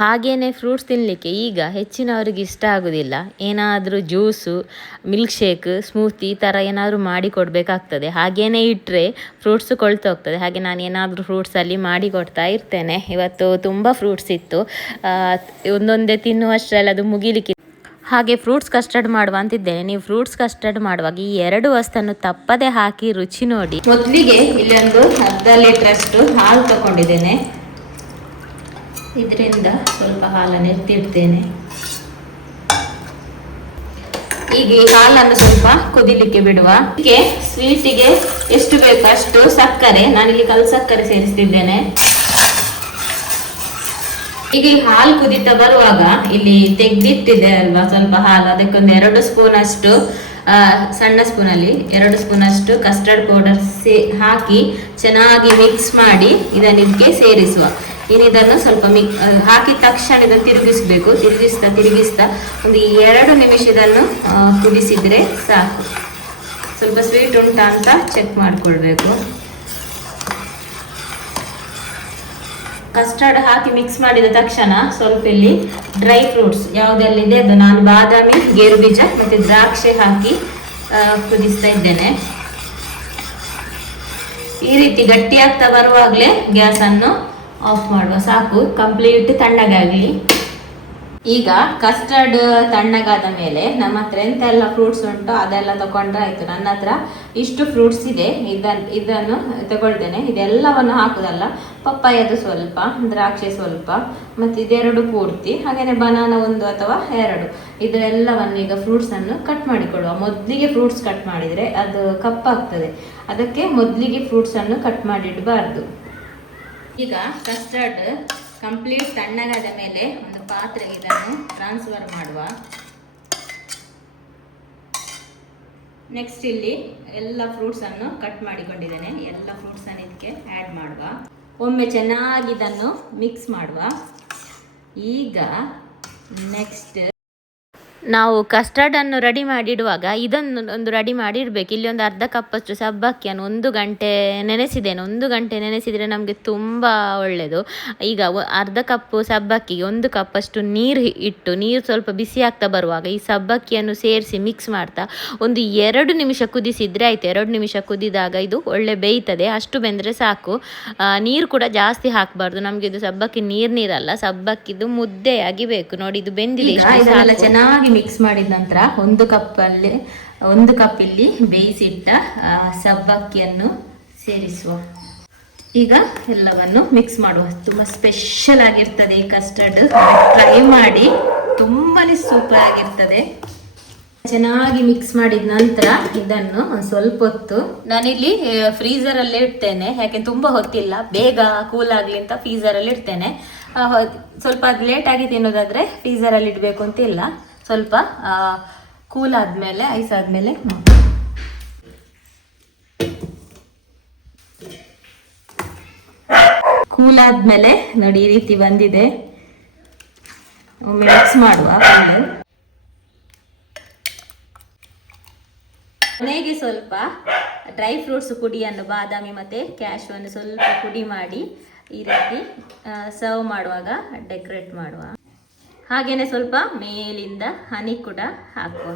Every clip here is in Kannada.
ಹಾಗೇನೆ ಫ್ರೂಟ್ಸ್ ತಿನ್ನಲಿಕ್ಕೆ ಈಗ ಹೆಚ್ಚಿನವರಿಗೆ ಇಷ್ಟ ಆಗೋದಿಲ್ಲ. ಏನಾದರೂ ಜ್ಯೂಸು ಮಿಲ್ಕ್ ಶೇಕ್ ಸ್ಮೂತಿ ಈ ಥರ ಏನಾದರೂ ಮಾಡಿ ಕೊಡಬೇಕಾಗ್ತದೆ. ಹಾಗೇನೆ ಇಟ್ಟರೆ ಫ್ರೂಟ್ಸು ಕೊಳ್ತೋಗ್ತದೆ ಹಾಗೆ ನಾನು ಏನಾದರೂ ಫ್ರೂಟ್ಸಲ್ಲಿ ಮಾಡಿ ಕೊಡ್ತಾ ಇರ್ತೇನೆ. ಇವತ್ತು ತುಂಬ ಫ್ರೂಟ್ಸ್ ಇತ್ತು. ಒಂದೊಂದೇ ತಿನ್ನುವಷ್ಟರಲ್ಲಿ, ಅದು ಮುಗಿಲಿಕ್ಕೆ. ಹಾಗೆ ಫ್ರೂಟ್ಸ್ ಕಸ್ಟರ್ಡ್ ಮಾಡುವ ಅಂತಿದ್ದೇನೆ. ನೀವು ಫ್ರೂಟ್ಸ್ ಕಸ್ಟರ್ಡ್ ಮಾಡುವಾಗ ಈ ಎರಡು ವಸ್ತನ್ನು ತಪ್ಪದೆ ಹಾಕಿ ರುಚಿ ನೋಡಿ. ಮೊದಲಿಗೆ ಇಲ್ಲೊಂದು ಅರ್ಧ ಲೀಟ್ರಷ್ಟು ಹಾಲು ತಗೊಂಡಿದ್ದೇನೆ. ಇದರಿಂದ ಸ್ವಲ್ಪ ಹಾಲನ್ನು ಎತ್ತಿಡ್ತೇನೆ ಈಗ ಈ ಹಾಲನ್ನು ಸ್ವಲ್ಪ ಕುದಿಲಿಕ್ಕೆ ಬಿಡುವ. ಹೀಗೆ ಸ್ವೀಟಿಗೆ ಎಷ್ಟು ಬೇಕು ಅಷ್ಟು ಸಕ್ಕರೆ ನಾನಿಲ್ಲಿ ಕಲ್ ಸಕ್ಕರೆ ಸೇರಿಸ್ತಿದ್ದೇನೆ. ಈಗ ಈ ಹಾಲು ಕುದಿತಾ ಬರುವಾಗ ಇಲ್ಲಿ ತೆಗ್ದಿಟ್ಟಿದೆ ಅಲ್ವಾ ಸ್ವಲ್ಪ ಹಾಲು. ಅದಕ್ಕೊಂದು ಎರಡು ಸ್ಪೂನ್ ಅಷ್ಟು ಸಣ್ಣ ಸ್ಪೂನ್ ಅಲ್ಲಿ ಎರಡು ಸ್ಪೂನ್ ಅಷ್ಟು ಕಸ್ಟರ್ಡ್ ಪೌಡರ್ ಸೇ ಹಾಕಿ ಚೆನ್ನಾಗಿ ಮಿಕ್ಸ್ ಮಾಡಿ ಇದನ್ನ ಇದಕ್ಕೆ ಸೇರಿಸುವ. ಇನ್ನು ಇದನ್ನು ಸ್ವಲ್ಪ ಮಿಕ್ ಹಾಕಿದ ತಕ್ಷಣ ಇದನ್ನು ತಿರುಗಿಸಬೇಕು. ತಿರುಗಿಸ್ತಾ ತಿರುಗಿಸ್ತಾ ಒಂದು ಎರಡು ನಿಮಿಷ ಇದನ್ನು ಕುದಿಸಿದರೆ ಸಾಕು. ಸ್ವಲ್ಪ ಸ್ವೀಟ್ ಉಂಟಾ ಅಂತ ಚೆಕ್ ಮಾಡಿಕೊಳ್ಬೇಕು. ಕಸ್ಟರ್ಡ್ ಹಾಕಿ ಮಿಕ್ಸ್ ಮಾಡಿದ ತಕ್ಷಣ ಸ್ವಲ್ಪ ಇಲ್ಲಿ ಡ್ರೈ ಫ್ರೂಟ್ಸ್ ಯಾವುದೆಲ್ಲಿದೆ ಅದು ನಾನು ಬಾದಾಮಿ ಗೇರು ಬೀಜ ಮತ್ತು ದ್ರಾಕ್ಷಿ ಹಾಕಿ ಕುದಿಸ್ತಾ ಇದ್ದೇನೆ. ಈ ರೀತಿ ಗಟ್ಟಿಯಾಗ್ತಾ ಬರುವಾಗಲೇ ಗ್ಯಾಸನ್ನು ಆಫ್ ಮಾಡುವ. ಸಾಕು ಕಂಪ್ಲೀಟ್ ತಣ್ಣಗಾಗಲಿ. ಈಗ ಕಸ್ಟರ್ಡ್ ತಣ್ಣಗಾದ ಮೇಲೆ ನಮ್ಮ ಹತ್ರ ಎಂತೆಲ್ಲ ಫ್ರೂಟ್ಸ್ ಉಂಟು ಅದೆಲ್ಲ ತಗೊಂಡ್ರೆ ಆಯ್ತು. ನನ್ನ ಹತ್ರ ಇಷ್ಟು ಫ್ರೂಟ್ಸ್ ಇದೆ. ಇದನ್, ಇದನ್ನು ತಗೊಳ್ತೇನೆ. ಇದೆಲ್ಲವನ್ನು ಹಾಕುದಲ್ಲ. ಪಪ್ಪಾಯದು ಸ್ವಲ್ಪ, ದ್ರಾಕ್ಷಿ ಸ್ವಲ್ಪ, ಮತ್ತು ಇದೆರಡು ಪೂರ್ತಿ. ಹಾಗೆಯೇ ಬನಾನ ಒಂದು ಅಥವಾ ಎರಡು. ಇದೆಲ್ಲವನ್ನು ಈಗ ಫ್ರೂಟ್ಸ್ ಅನ್ನು ಕಟ್ ಮಾಡಿಕೊಳ್ಳುವ. ಮೊದಲಿಗೆ ಫ್ರೂಟ್ಸ್ ಕಟ್ ಮಾಡಿದರೆ ಅದು ಕಪ್ಪಾಗ್ತದೆ ಅದಕ್ಕೆ ಮೊದಲಿಗೆ ಫ್ರೂಟ್ಸ್ ಅನ್ನು ಕಟ್ ಮಾಡಿಡಬಾರ್ದು. ಈಗ ಕಸ್ಟರ್ಡ್ ಕಂಪ್ಲೀಟ್ ತಣ್ಣಗಾದ ಮೇಲೆ ಒಂದು ಪಾತ್ರೆಗೆ ಇದನ್ನು ಟ್ರಾನ್ಸ್ಫರ್ ಮಾಡುವ. ನೆಕ್ಸ್ಟ್ ಇಲ್ಲಿ ಎಲ್ಲ ಫ್ರೂಟ್ಸ್ ಅನ್ನು ಕಟ್ ಮಾಡಿಕೊಂಡಿದ್ದೇನೆ. ಎಲ್ಲ ಫ್ರೂಟ್ಸ್ ಅನ್ನು ಇದಕ್ಕೆ ಆ್ಯಡ್ ಮಾಡುವ. ಒಮ್ಮೆ ಚೆನ್ನಾಗಿ ಇದನ್ನು ಮಿಕ್ಸ್ ಮಾಡುವ. ಈಗ ನೆಕ್ಸ್ಟ್ ನಾವು ಕಸ್ಟರ್ಡನ್ನು ರೆಡಿ ಮಾಡಿಡುವಾಗ ಇದನ್ನು ಒಂದು ರೆಡಿ ಮಾಡಿ ಇಡಬೇಕು ಇಲ್ಲಿ ಒಂದು ಅರ್ಧ ಕಪ್ಪಷ್ಟು ಸಬ್ಬಕ್ಕಿಯನ್ನು ಒಂದು ಗಂಟೆ ನೆನೆಸಿದ್ದೇನೆ. ಒಂದು ಗಂಟೆ ನೆನೆಸಿದರೆ ನಮಗೆ ತುಂಬ ಒಳ್ಳೆಯದು ಈಗ ಅರ್ಧ ಕಪ್ಪು ಸಬ್ಬಕ್ಕಿಗೆ ಒಂದು ಕಪ್ಪಷ್ಟು ನೀರು ಇಟ್ಟು ನೀರು ಸ್ವಲ್ಪ ಬಿಸಿ ಆಗ್ತಾ ಬರುವಾಗ ಈ ಸಬ್ಬಕ್ಕಿಯನ್ನು ಸೇರಿಸಿ ಮಿಕ್ಸ್ ಮಾಡ್ತಾ ಒಂದು ಎರಡು ನಿಮಿಷ ಕುದಿಸಿದರೆ ಆಯಿತು. ಎರಡು ನಿಮಿಷ ಕುದಿದಾಗ ಇದು ಒಳ್ಳೆ ಬೇಯ್ತದೆ. ಅಷ್ಟು ಬೆಂದರೆ ಸಾಕು. ನೀರು ಕೂಡ ಜಾಸ್ತಿ ಹಾಕಬಾರ್ದು. ನಮಗೆ ಇದು ಸಬ್ಬಕ್ಕಿ ನೀರು ನೀರಲ್ಲ. ಸಬ್ಬಕ್ಕಿದು ಮುದ್ದೆಯಾಗಿ ಬೇಕು. ನೋಡಿ ಇದು ಬೆಂದಿದೆ. ಚೆನ್ನಾಗಿ. ಚೆನ್ನಾಗಿ ಮಿಕ್ಸ್ ಮಾಡಿದ ನಂತರ ಒಂದು ಕಪ್ಪಲ್ಲಿ, ಒಂದು ಕಪ್ ಇಲ್ಲಿ ಬೇಯಿಸಿಟ್ಟ ಸಬ್ಬಕ್ಕಿಯನ್ನು ಸೇರಿಸುವ. ಈಗ ಎಲ್ಲವನ್ನು ಮಿಕ್ಸ್ ಮಾಡುವ. ತುಂಬ ಸ್ಪೆಷಲ್ ಆಗಿರ್ತದೆ ಈ ಕಸ್ಟರ್ಡ್ ಟ್ರೈ ಮಾಡಿ. ತುಂಬಾನೇ ಸೂಪರ್ ಆಗಿರ್ತದೆ. ಚೆನ್ನಾಗಿ ಮಿಕ್ಸ್ ಮಾಡಿದ ನಂತರ ಇದನ್ನು ಸ್ವಲ್ಪ ಹೊತ್ತು ನಾನಿಲ್ಲಿ ಫ್ರೀಸರ್ ಅಲ್ಲಿ ಇಡ್ತೇನೆ. ಯಾಕೆ ತುಂಬಾ ಹೊತ್ತಿಲ್ಲ. ಬೇಗ ಕೂಲ್ ಆಗ್ಲಿ ಅಂತ ಫ್ರೀಸರ್ ಅಲ್ಲಿ ಇಡ್ತೇನೆ ಸ್ವಲ್ಪ ಅದು ಲೇಟ್ ಆಗಿ ತಿನ್ನೋದಾದ್ರೆ ಫ್ರೀಸರ್ ಅಲ್ಲಿ ಇಡಬೇಕು ಅಂತ ಇಲ್ಲ ಸ್ವಲ್ಪ ಕೂಲ್ ಆದ್ಮೇಲೆ, ಐಸ್ ಆದ್ಮೇಲೆ. ಕೂಲ್ ಆದ್ಮೇಲೆ ನೋಡಿ ಈ ರೀತಿ ಬಂದಿದೆ. ಮಿಕ್ಸ್ ಮಾಡುವ ಕೊನೆಗೆ ಸ್ವಲ್ಪ ಡ್ರೈ ಫ್ರೂಟ್ಸ್ ಪುಡಿಯನ್ನು, ಬಾದಾಮಿ ಮತ್ತು ಕ್ಯಾಶ್ವನ್ನು ಸ್ವಲ್ಪ ಪುಡಿ ಮಾಡಿ ಈ ರೀತಿ ಸರ್ವ್ ಮಾಡುವಾಗ ಡೆಕೋರೇಟ್ ಮಾಡುವ. ಹಾಗೇನೆ ಸ್ವಲ್ಪ ಮೇಲಿಂದ ಹನಿ ಕೂಡ ಹಾಕುವ.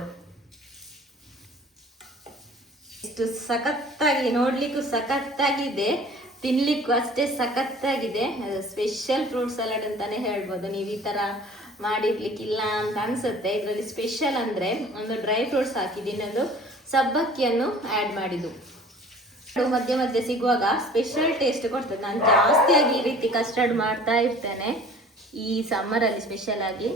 ಇಷ್ಟು ಸಖತ್ತಾಗಿ, ನೋಡ್ಲಿಕ್ಕೂ ಸಖತ್ತಾಗಿದೆ, ತಿನ್ಲಿಕ್ಕೂ ಅಷ್ಟೇ ಸಖತ್ತಾಗಿದೆ. ಸ್ಪೆಷಲ್ ಫ್ರೂಟ್ ಸಲಾಡ್ ಅಂತಾನೆ ಹೇಳ್ಬೋದು. ನೀವು ಈ ತರ ಮಾಡಿರ್ಲಿಕ್ಕಿಲ್ಲ ಅಂತ ಅನ್ಸುತ್ತೆ. ಇದರಲ್ಲಿ ಸ್ಪೆಷಲ್ ಅಂದ್ರೆ ಒಂದು ಡ್ರೈ ಫ್ರೂಟ್ಸ್ ಹಾಕಿದ್ದು, ಇನ್ನೊಂದು ಸಬ್ಬಕ್ಕಿಯನ್ನು ಆ್ಯಡ್ ಮಾಡಿದ್ದು. ಮಧ್ಯೆ ಮಧ್ಯೆ ಸಿಗುವಾಗ ಸ್ಪೆಷಲ್ ಟೇಸ್ಟ್ ಕೊಡ್ತದೆ. ನಾನು ಜಾಸ್ತಿಯಾಗಿ ಈ ರೀತಿ ಕಸ್ಟರ್ಡ್ ಮಾಡ್ತಾ ಇರ್ತೇನೆ. ಈ ಸಮ್ಮರಲ್ಲಿ ಸ್ಪೆಷಲ್ ಆಗಿ